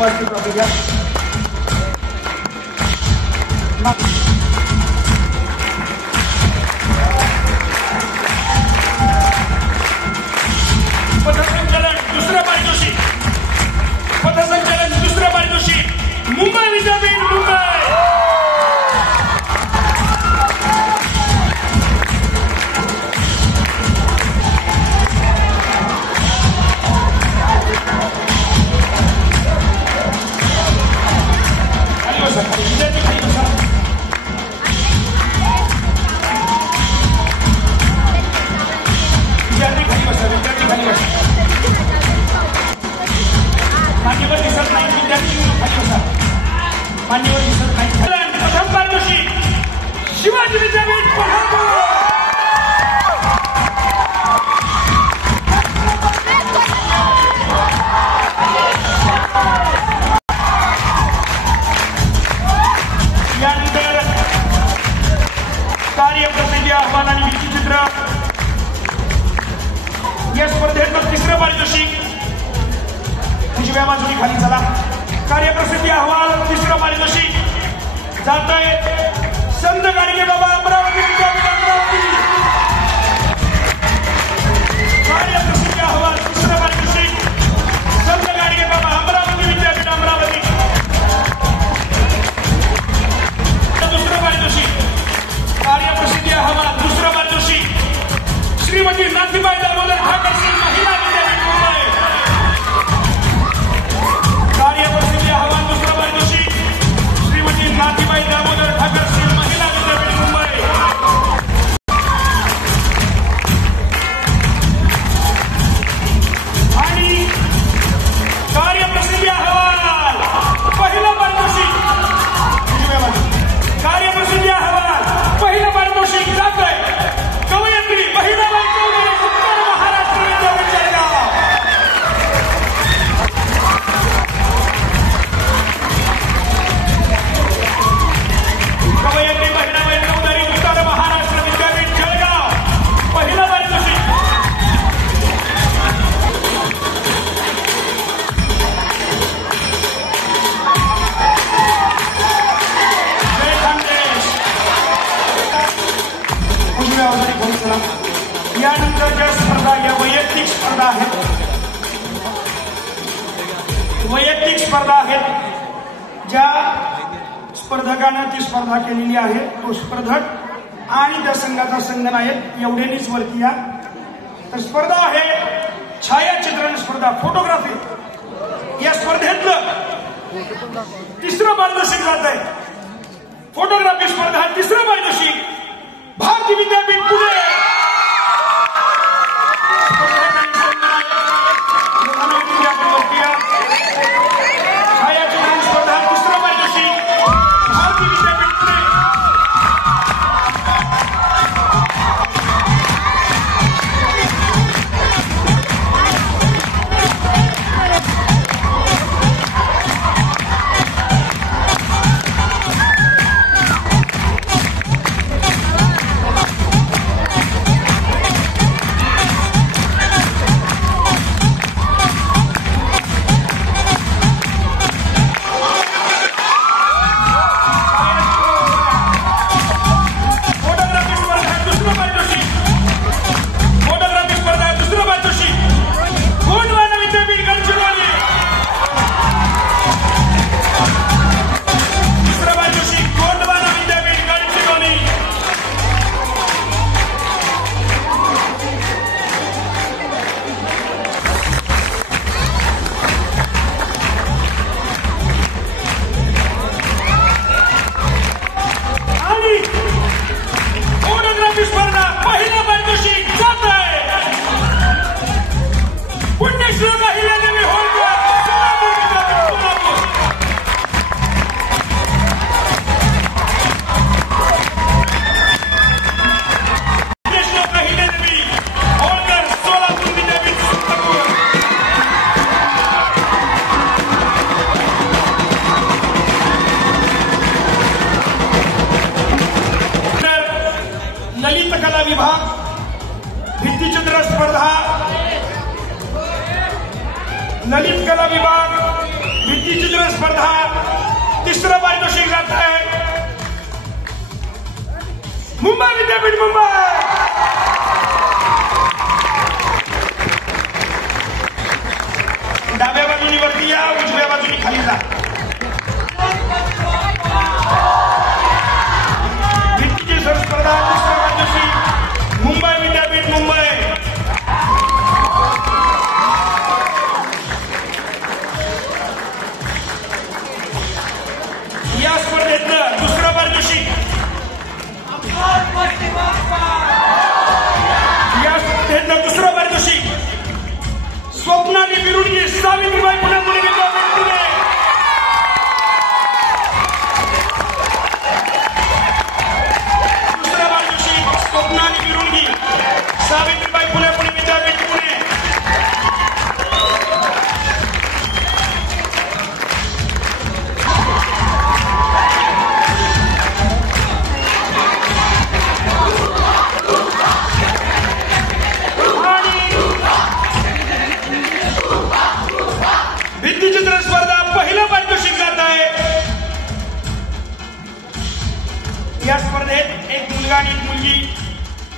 वाटची trophy घ्या. पथसंचलन दुसरं पारितोषिक. पथसंचलन दुसरं पारितोषिक मुंबई विद्यापीठ मुंबई. मान्यवर दिसत नाही विद्यार्थी मान्यवर दिसत नाही. प्रथम पारितोषिक शिवाजी विद्यापीठ कोल्हापूर. यानंतर कार्यप्रसिद्धी अहवाल आणि व्यक्तिचित्र या स्पर्धेत तिसरं पारितोषिक. उजव्या बाजूने खाली चला. कार्यप्रसिद्धी अहवाल तिसरं पारितोषिक जात आहे संत गाडगे बाबा अमरावती विद्यापीठ अमरावती. कार्यप्रसिद्धी अहवाल तिसरं पारितोषिक संत गाडगे बाबा अमरावती विद्यापीठ अमरावती. दुसरं पारितोषिक कार्यप्रसिद्धी अहवाल दुसरं पारितोषिक श्रीमती नाथीबाई दामोदर ठाकर महिला विद्यापीठ मुंबई. कार्यप्रसिद्धी अहवाल दुसरं पारितोषिक श्रीमती नाथीबाई दामोदर ठाकर महिला विद्यापीठ मुंबई. आणि कार्यप्रसिद्धी अहवाल पहिलं पारितोषिक. कार्यप्रसिद्धी अहवाल पहिलं पारितोषिक जात आहे कवयित्री बहिणाबाई चौधरी उत्तर महाराष्ट्र विद्यापीठ जळगाव. कवयित्री बहिणाबाई चौधरी उत्तर महाराष्ट्र विद्यापीठ जळगाव पहिलं पारितोषिक. यानंतर ज्या स्पर्धा या वैयक्तिक स्पर्धा आहेत. वैयक्तिक स्पर्धा आहेत ज्या स्पर्धकानं ती स्पर्धा केलेली आहे तो स्पर्धक आणि त्या संघाचा संघनायक एवढ्यांनीच वरती या. तर स्पर्धा आहे छायाचित्रण स्पर्धा फोटोग्राफी. या स्पर्धेतलं तिसरं पारितोषिक जात आहे. फोटोग्राफी स्पर्धा तिसरं पारितोषिक भारती विद्यापीठ पुणे. छायाचित्रण स्पर्धा तिसरं पारितोषिक भारती विद्यापीठ पुणे. विभाग, भित्तिचित्र स्पर्धा, ललित कला विभाग, भित्तिचित्र स्पर्धा तिसरं पारितोषिक जात आहे मुंबई विद्यापीठ मुंबई. डाव्या बाजूनी वरती या, उजव्या बाजूनी खाली जा. भित्तिचित्र स्पर्धा तिसरं पारितोषिक मुंबई विद्यापीठ मुंबई. या स्पर्धेतलं दुसरं पारितोषिक स्वप्नाली बिरुडगी सावित्रीबाई फुले पुणे विद्यापीठ पुणे. दुसरं पारितोषिक स्वप्नाली बिरुडगी सावित्रीबाई फुले पुणे विद्यापीठ पुणे. भित्तिचित्र स्पर्धा पहिलं पारितोषिक जात आहे. या स्पर्धेत एक मुलगा आणि एक मुलगी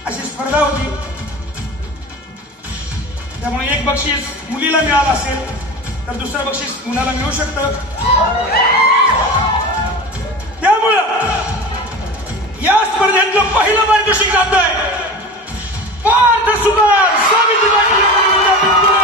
अशी स्पर्धा होती. त्यामुळे एक बक्षीस मुलीला मिळालं असेल तर दुसरं बक्षीस मुलाला मिळू शकतं. त्यामुळं या स्पर्धेतलं पहिलं पारितोषिक जात आहे पार्थ सुतार सावित्रीबाई फुले पुणे विद्यापीठ पुणे.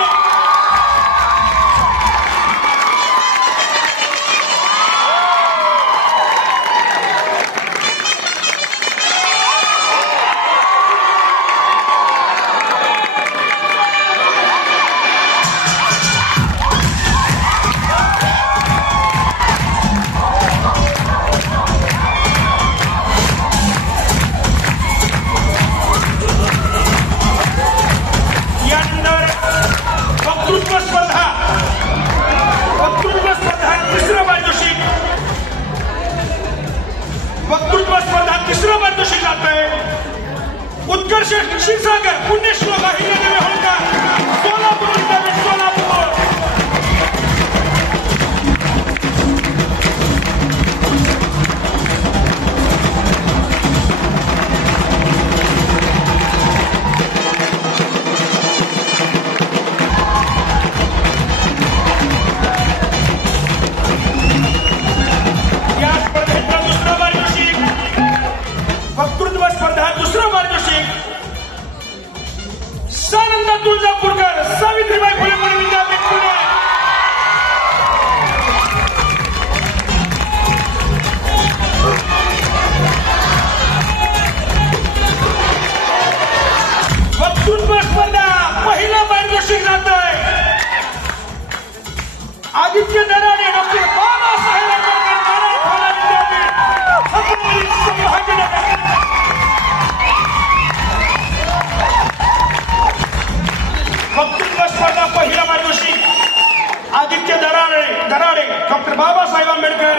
वक्तृत्व स्पर्धा तिसरं पारितोषिक जात आहे उत्कर्ष क्षीरसागर पुण्यश्लोक अहिल्यादेवी होळकर सोलापूर विद्यापीठ सोलापूर. वक्तृत्व स्पर्धा दुसरं पारितोषिक सानंद तुळजापूरकर सावित्रीबाई फुले पुणे विद्यापीठ पुणे. वक्तृत्व स्पर्धा पहिलं पारितोषिक जात आहे आदित्य दराडे डॉक्टर बाबासाहेब आंबेडकर मराठवाडा विद्यापीठ छत्रपती संभाजीनगर. वक्तृत्व स्पर्धा पहिला पारितोषिक आदित्य दराडे डॉक्टर बाबासाहेब आंबेडकर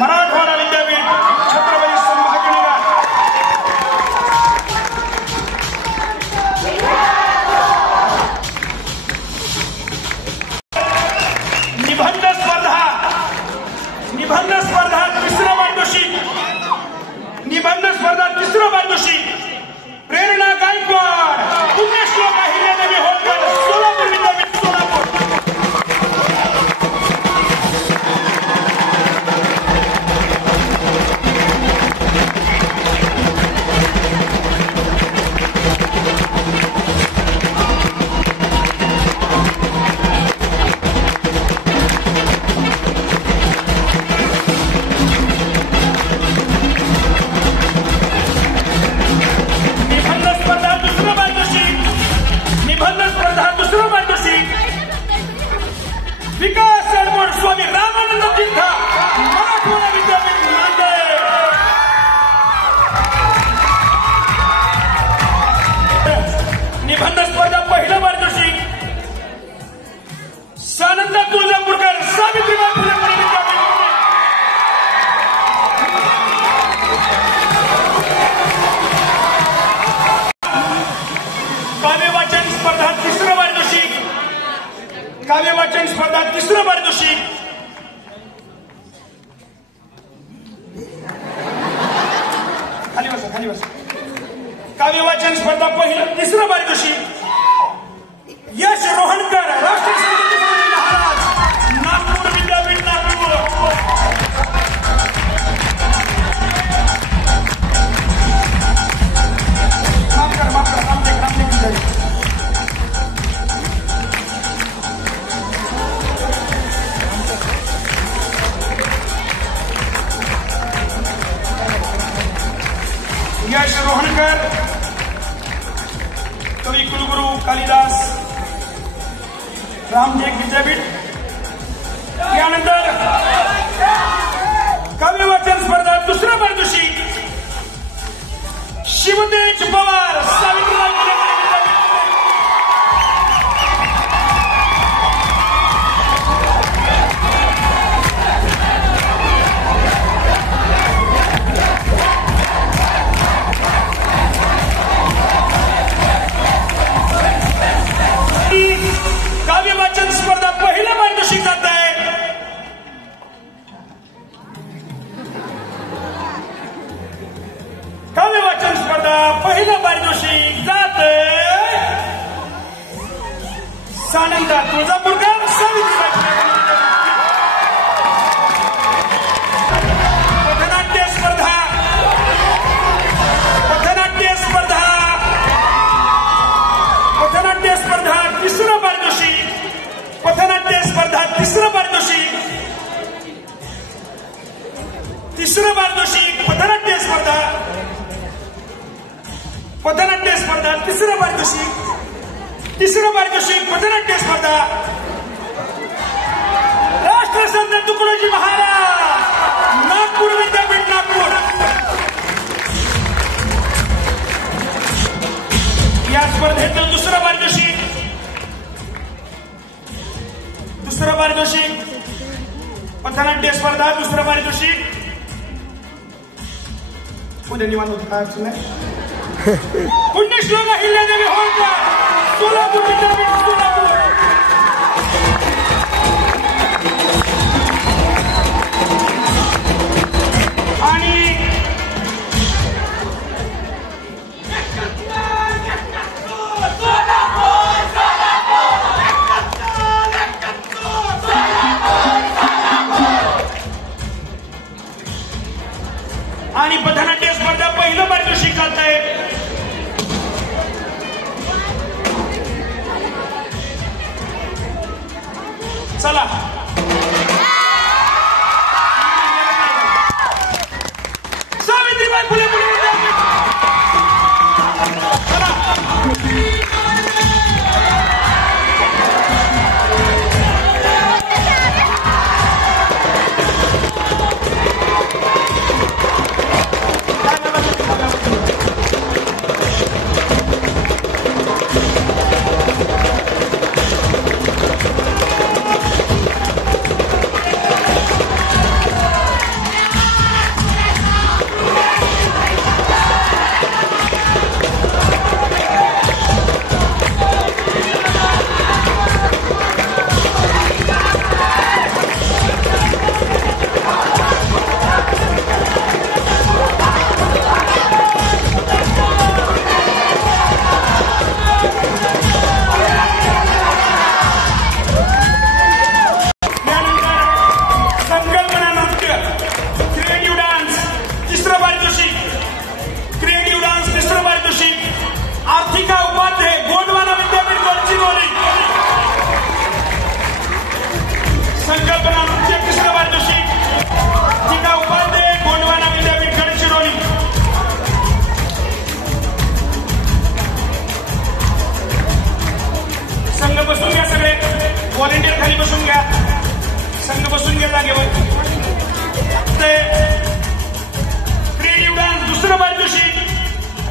मराठवाडा विद्यापीठ छत्रपती संभाजीनगर. निबंध स्पर्धा तिसरं पारितोषिक प्रेरणा गायकवाड पुण्यश्लोक अहिल्यादेवी होळकर सोलापूर विद्यापीठ सोलापूर. निबंध स्पर्धा दुसरं खाली बसा. काव्य वाचन स्पर्धा पहिलं तिसरं पारितोषिक यश रोहणकर राष्ट्रसंत महाराज नागपूर विद्यापीठ नागपूर. यश रोहणकर कवी कुलगुरू कालिदास रामटेक विद्यापीठ. यानंतर काव्य वाचन स्पर्धा दुसरं पारितोषिक शिवतेज पवार सावित्रीबाई फुले काव्य वाचन स्पर्धा पहिलं पारितोषिक जात आहे काव्य वाचन स्पर्धा पहिलं पारितोषिक जात सानंदा तुळजापूरकर सावित्रीबाई. पथनाट्य स्पर्धा तिसरं पारितोषिक पथनाट्य स्पर्धा तिसरं पारितोषिक पथनाट्य स्पर्धा तिसरं पारितोषिक पथनाट्य स्पर्धा राष्ट्रसंत तुकडोजी महाराज नागपूर विद्यापीठ नागपूर. या स्पर्धेचं दुसरं पारितोषिक पथनाट्य स्पर्धा दुसरं पारितोषिक. उद्या निवांत होतं काय अडचण नाही. पुण्यश्लोक अहिल्यादेवी होळकर सोलापूर विद्यापीठ सोलापूर. आणि पथनाट्य स्पर्धा पहिलं पारितोषिक जात आहे चला सावित्रीबाई फुले चला. व्हॉलेंटियर खाली बसून घ्या. संघ बसून घ्या जागेवर. क्रिएटिव्ह डान्स दुसरं पारितोषिक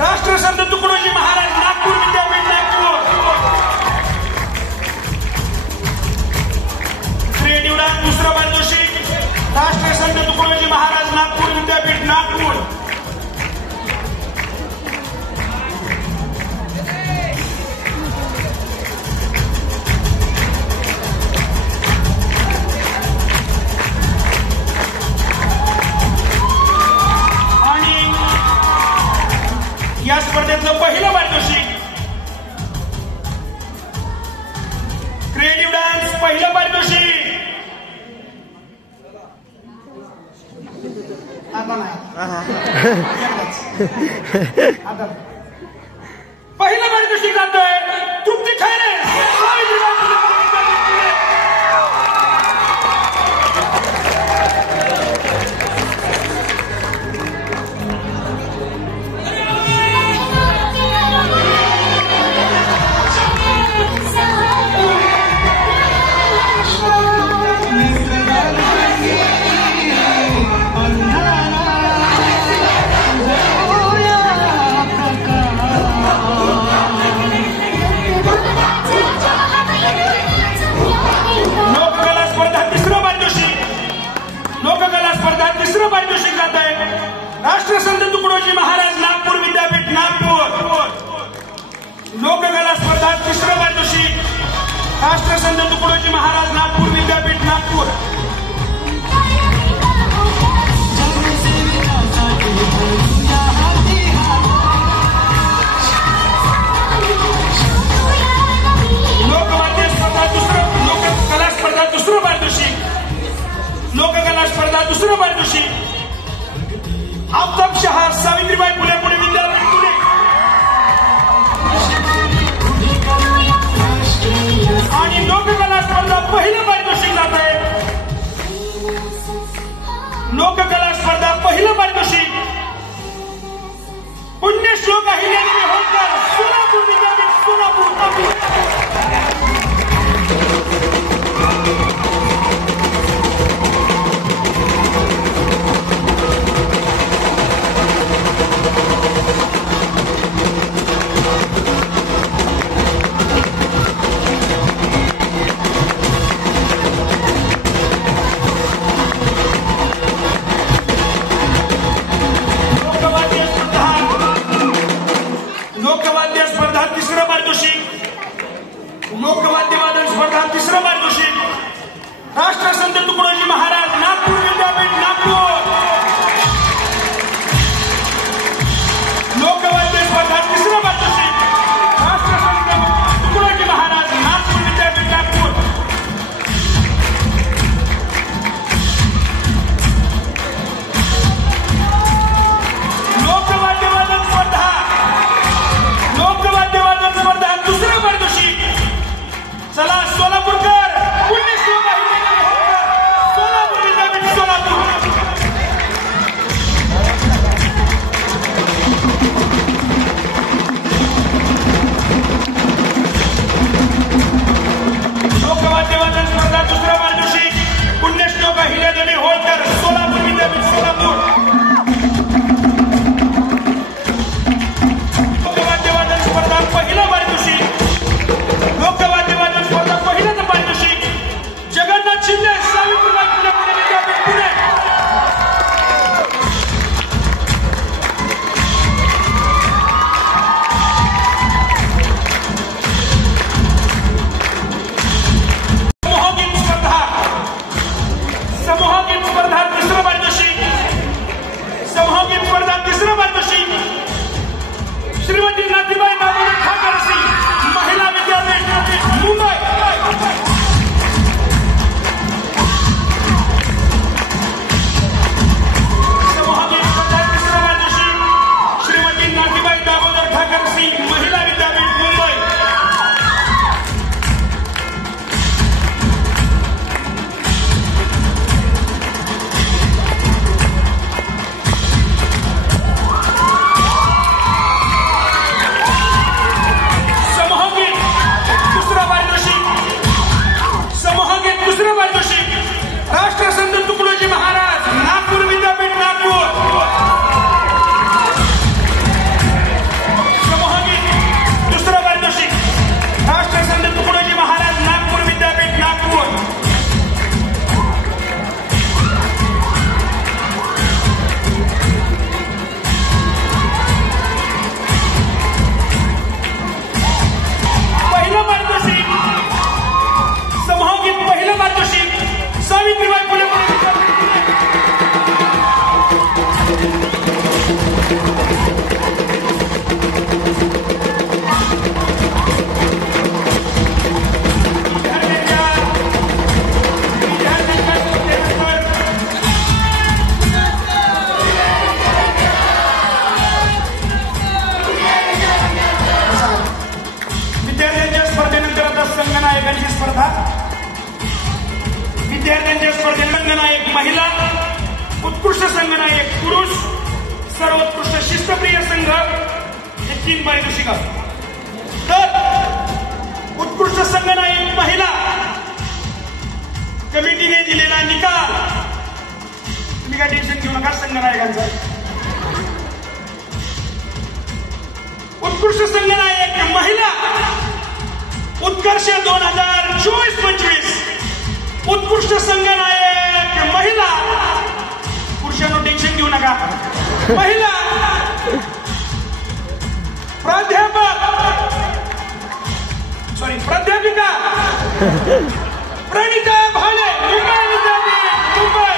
राष्ट्रसंत तुकडोजी महाराज नागपूर विद्यापीठ नागपूर. क्रिएटिव्ह डान्स दुसरं पारितोषिक राष्ट्रसंत तुकडोजी महाराज नागपूर विद्यापीठ नागपूर. स्पर्धेतलं पहिलं पारितोषिक, क्रिएटिव्ह डान्स पहिलं पारितोषिक, आता नाही आता पहिलं पारितोषिक जातोय तृप्ती खैरे. तिसरं पारितोषिक जात आहे राष्ट्रसंत तुकडोजी महाराज नागपूर विद्यापीठ नागपूर. लोककला स्पर्धा तिसरं पारितोषिक राष्ट्रसंत तुकडोजी महाराज नागपूर विद्यापीठ नागपूर. लोकवाद्य स्पर्धा लोककला स्पर्धा दुसरं पारितोषिक, लोककला स्पर्धा दुसरं पारितोषिक आफताब शहा सावित्रीबाई फुले पुणे विद्यापीठ पुणे. आणि लोककला स्पर्धा पहिलं पारितोषिक जात आहे. लोककला स्पर्धा पहिलं पारितोषिक पुण्यश्लोक अहिल्यादेवी होळकर सोलापूर विद्यापीठ सोलापूर. उत्कृष्ट संघनायक पुरुष, सर्वोत्कृष्ट शिस्तप्रिय संघ हे 3 पारितोषिक. तर उत्कृष्ट संघनायक महिला कमिटीने दिलेला निकाल, तुम्ही काय टेन्शन घेऊ नका संघनायकांचा. उत्कृष्ट संघनायक महिला उत्कर्ष 2024-25. उत्कृष्ट संघनायक महिला, पुरुषांनो टेन्शन घेऊ नका, महिला प्राध्यापिका प्रणिता भाले, मुंबई विद्यापीठ, मुंबई.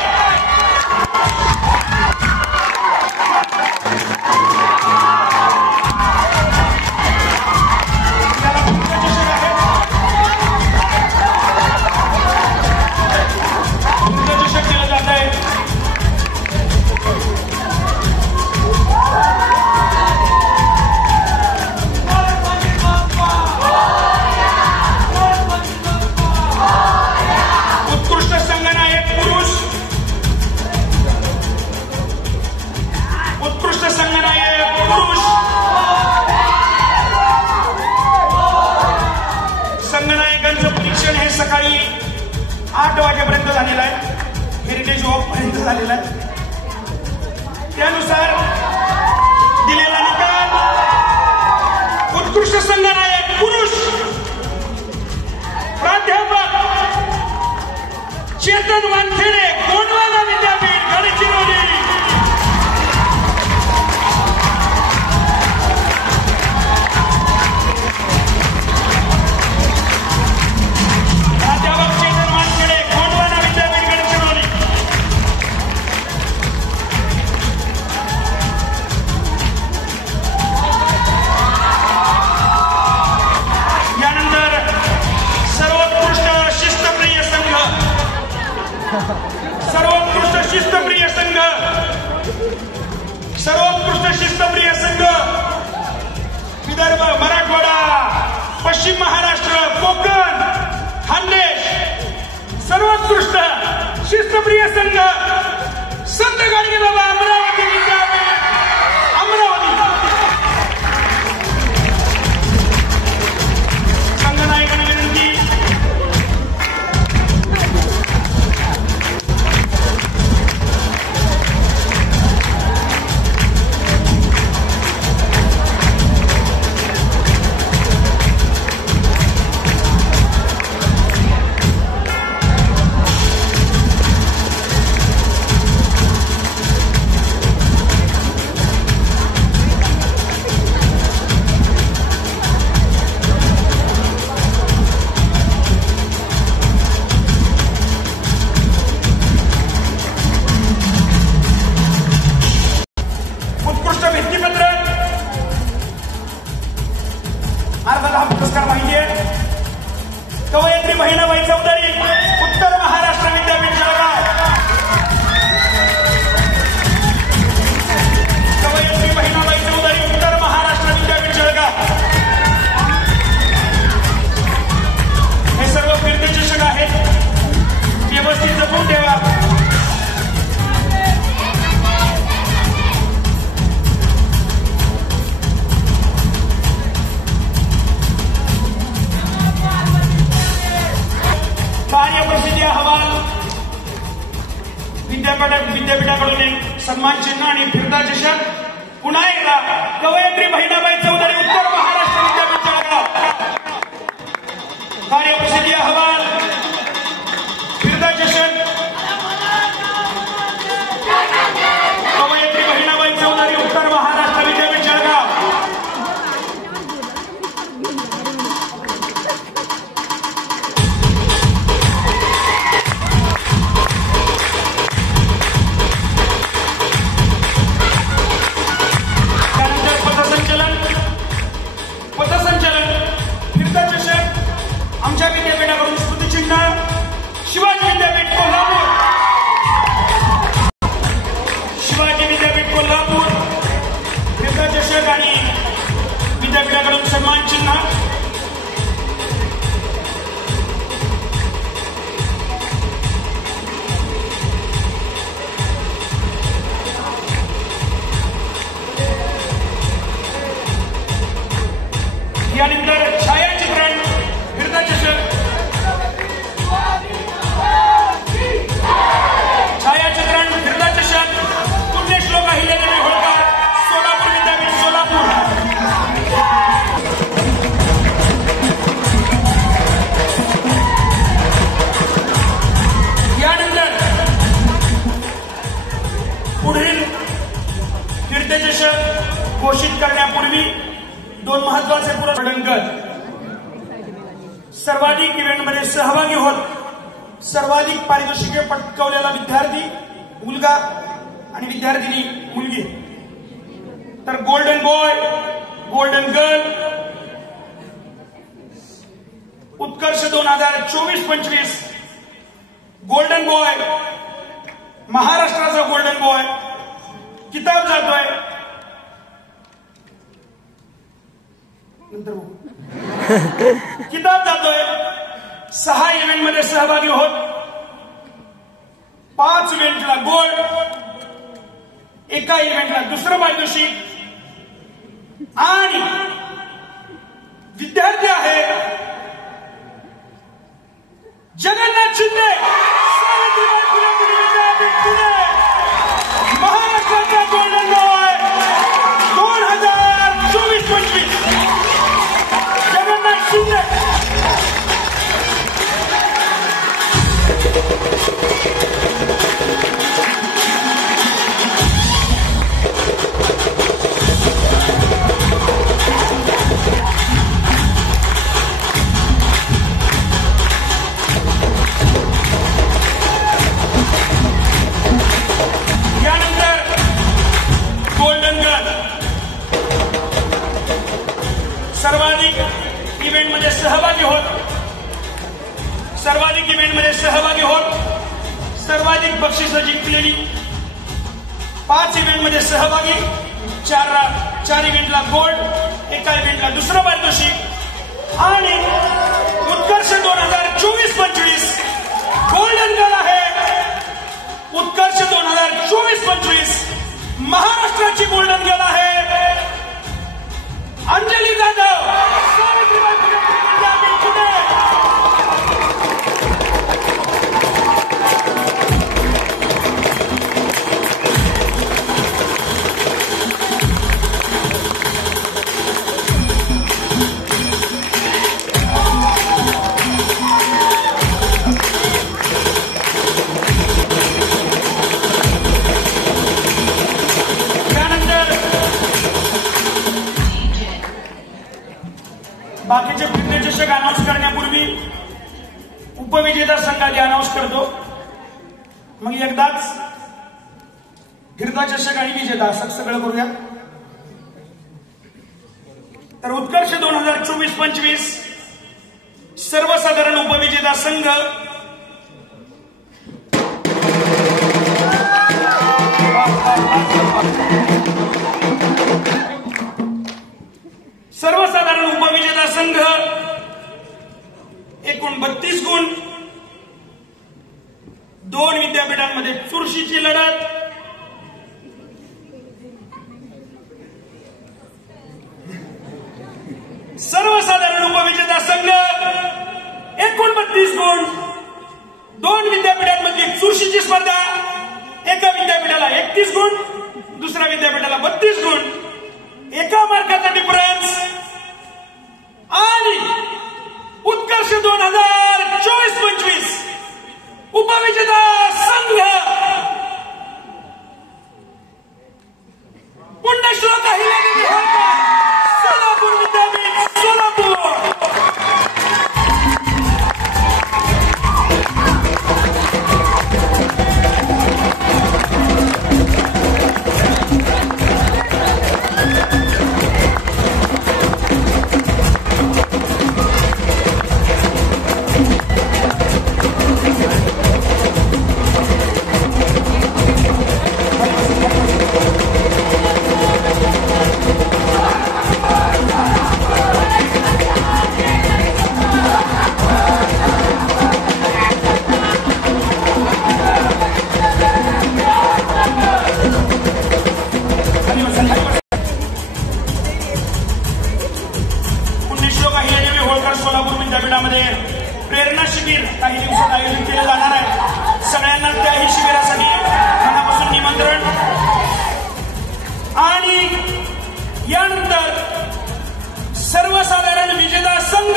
सकाळी 8 वाजेपर्यंत झालेला आहे, हेरिटेज वॉक पर्यंत झालेला आहे. त्यानुसार दिलेला निकाल, उत्कृष्ट संघनायक पुरुष प्राध्यापक चेतन वानखेडे, गोंडवाना विद्यापीठ, गडचिरोली. सर्वोत्कृष्ट शिस्तप्रिय संघ विदर्भ, मराठवाडा, पश्चिम महाराष्ट्र, कोकण, खानदेश. सर्वोत्कृष्ट शिस्तप्रिय संघ संत गाडगे बाबा अमरावती विद्यापीठ, अमरावती. संघनायकांना विनंती, अर्थात हा पुरस्कार माहिती आहे. कवयित्री बहिणाबाई चौधरी, उत्तर महाराष्ट्र विद्यापीठ, जळगाव. कवयित्री बहिणाबाई चौधरी, उत्तर महाराष्ट्र विद्यापीठ, जळगाव. हे सर्व कीर्तिचषक आहेत, व्यवस्थित जपून ठेवा. कार्यप्रसिद्धी अहवाल, विद्यापीठाकडून एक सन्मान चिन्ह आणि फिरता चषक. पुन्हा एकदा कवयित्री बहिणाबाई चौधरी, उत्तर महाराष्ट्र विद्यापीठ, जळगाव. कार्यप्रसिद्धी अहवाल, फिरता चषक, कवयित्री बहिणाबाई चौधरी, उत्तर महाराष्ट्र विद्यापीठ, जळगाव. आमच्या विद्यापीठाकडून स्मृतिचिन्ह, शिवाजी विद्यापीठ कोल्हापूर, शिवाजी विद्यापीठ कोल्हापूर, फिरता चषक आणि विद्यापीठाकडून सन्मान चिन्ह. पुढील कीर्तचषक घोषित करण्यापूर्वी दोन महत्वाचे पुरस्कार सर्वाधिक इव्हेंटमध्ये सहभागी होत सर्वाधिक पारितोषिके पटकावलेला विद्यार्थी मुलगा आणि विद्यार्थिनी मुलगी, तर गोल्डन बॉय, गोल्डन गर्ल, उत्कर्ष 2024-25 गोल्डन बॉय, महाराष्ट्राचा गोल्डन बॉय किताब जातोय किताब जातोय 6 इव्हेंट मध्ये सहभागी होत 5 इव्हेंटला गोल्ड, एका इव्हेंटला दुसरं पारितोषिक आणि विद्यार्थी आहे जगन्नाथ शिंदे, सावित्रीबाई फुले विद्यापीठ पुणे, महाराष्ट्राचा गोल्डन बॉय 2024-25 जगन्नाथ शिंदे. सर्वाधिक सर्वाधिक बक्षिसं जिंकलेली 5 इव्हेंट मध्ये सहभागी, 4 इव्हेंटला गोल्ड, एका इव्हेंटला दुसरं पारितोषिक आणि उत्कर्ष 2024-25 गोल्डन गर्ल आहे. उत्कर्ष 2024-25 महाराष्ट्राची गोल्डन गर्ल आहे अंजली जाधव, सावित्रीबाई फुले विद्यापीठ पुणे. बाकीचे कीर्तचषक अनाउन्स करण्यापूर्वी उपविजेता संघाची अनाउन्स करतो, मग एकदाच कीर्तचषक आणि विजेता असं सगळं करूया. तर उत्कर्ष 2024-25 सर्वसाधारण उपविजेता संघ सर्वसाधारण उपविजेता संघ एकूण 32 गुण, 2 विद्यापीठांमध्ये चुरशीची लढत, सर्वसाधारण उपविजेता संघ एकूण 32 गुण, 2 विद्यापीठांमध्ये चुरशीची स्पर्धा, एका विद्यापीठाला 31 गुण, दुसऱ्या विद्यापीठाला 32 गुण, एका मार्काचा डिफरन्स आणि उत्कर्ष 2024-25 उपविजेता संघ पुण्यश्लोक सोलापूर विद्यापीठ सोलापूर. सोलापूर विद्यापीठामध्ये प्रेरणा शिबिर काही दिवसात आयोजित केलं जाणार आहे. सगळ्यांना त्याही शिबिरासाठी मनापासून निमंत्रण. आणि यानंतर सर्वसाधारण विजेता संघ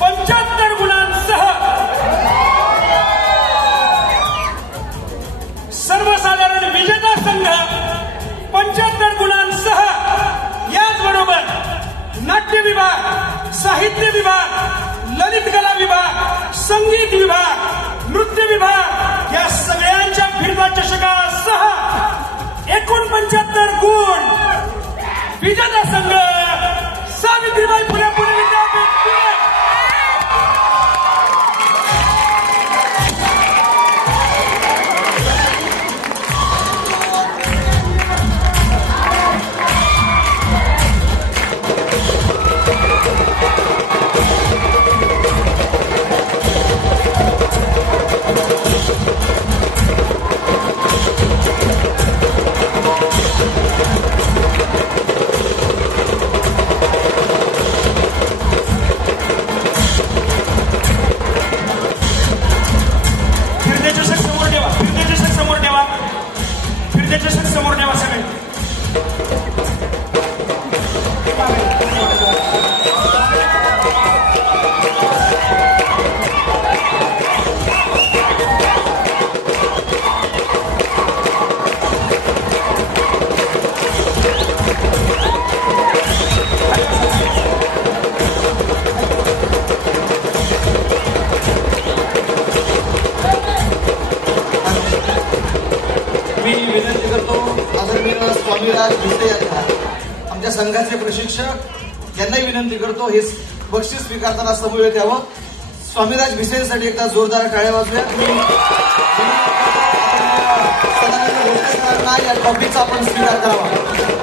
75 गुणांसह सर्वसाधारण विजेता विजेता संघ सावित्रीबाई फुले पुणे विद्यापीठ पुणे. समोर ठेवा सगळे. मी विनंती करतो आदरणीय स्वामीराज भिसे यांना, आमच्या संघाचे प्रशिक्षक यांनाही विनंती करतो हे बक्षीस स्वीकारताना समवेत यावं. स्वामीराज भिसेंसाठी एकदा जोरदार टाळ्या वाजव्या. या ट्रॉफीचा आपण स्वीकार करावा.